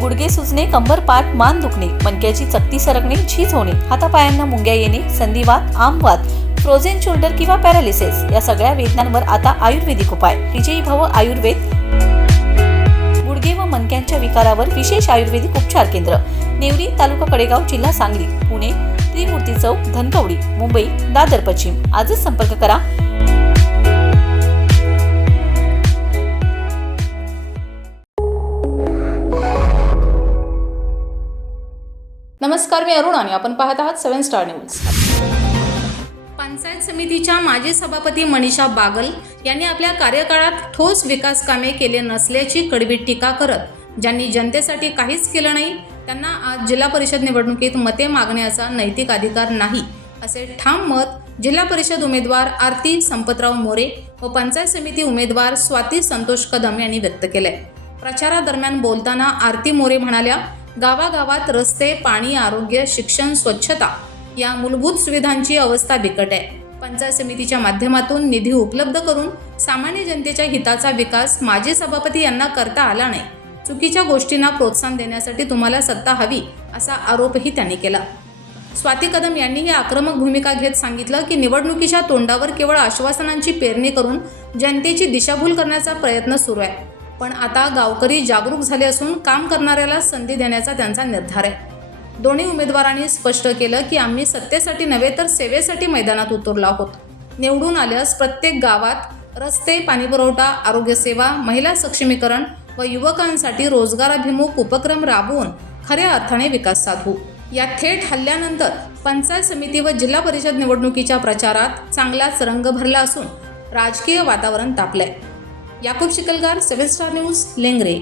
गुडघे सुजणे कंबर पाठ मान दुखणे मणक्याची चकती सरकणे झीज होणे हातापायांना मुंग्या येणे संधिवात आमवात फ्रोझेन शोल्डर किंवा पॅरालिसिस या सगळ्या वेदनांवर आता आयुर्वेदिक उपाय. विजयी भव आयुर्वेद. गुडघे व मणक्यांच्या विकारावर विशेष आयुर्वेदिक उपचार केंद्र. नेवरी तालुका कडेगाव जिल्हा सांगली पुणे त्रिमूर्ती चौक धनकवडी मुंबई दादर पश्चिम. आजच संपर्क करा. नमस्कार मी अरुण आणि आपण पाहत आहात सेवन स्टार न्यूज. पंचायत समितीच्या माजी सभापती मनीषा बागल यांनी आपल्या कार्यकाळात ठोस विकास कामे केले नसल्याची कडवी टीका करत ज्यांनी जनतेसाठी काहीच केलं नाही त्यांना आज जिल्हा परिषद निवडणुकीत मते मागण्याचा नैतिक अधिकार नाही असे ठाम मत जिल्हा परिषद उमेदवार आरती संपतराव मोरे व पंचायत समिती उमेदवार स्वाती संतोष कदम यांनी व्यक्त केले प्रचारादरम्यान बोलताना आरती मोरे म्हणाल्या गावागावात रस्ते पाणी आरोग्य शिक्षण स्वच्छता या मूलभूत सुविधांची अवस्था बिकट आहे. पंचायत समितीच्या माध्यमातून निधी उपलब्ध करून सामान्य जनतेच्या हिताचा विकास माजी सभापती यांना करता आला नाही. चुकीच्या गोष्टींना प्रोत्साहन देण्यासाठी तुम्हाला सत्ता हवी असा आरोपही त्यांनी केला. स्वाती कदम यांनी ही आक्रमक भूमिका घेत सांगितलं की निवडणुकीच्या तोंडावर केवळ आश्वासनांची पेरणी करून जनतेची दिशाभूल करण्याचा प्रयत्न सुरू आहे. पण आता गावकरी जागरूक झाले असून काम करणाऱ्याला संधी देण्याचा त्यांचा निर्धार आहे. दोन्ही उमेदवारांनी स्पष्ट केलं की आम्ही सत्तेसाठी नव्हे तर सेवेसाठी मैदानात उतरलो आहोत. निवडून आल्यास प्रत्येक गावात रस्ते पाणीपुरवठा आरोग्यसेवा महिला सक्षमीकरण व युवकांसाठी रोजगाराभिमुख उपक्रम राबवून खऱ्या अर्थाने विकास साधू. या थेट हल्ल्यानंतर पंचायत समिती व जिल्हा परिषद निवडणुकीच्या प्रचारात चांगलाच रंग भरला असून राजकीय वातावरण तापलंय. Yakub Shikalgar seven star news Lengre.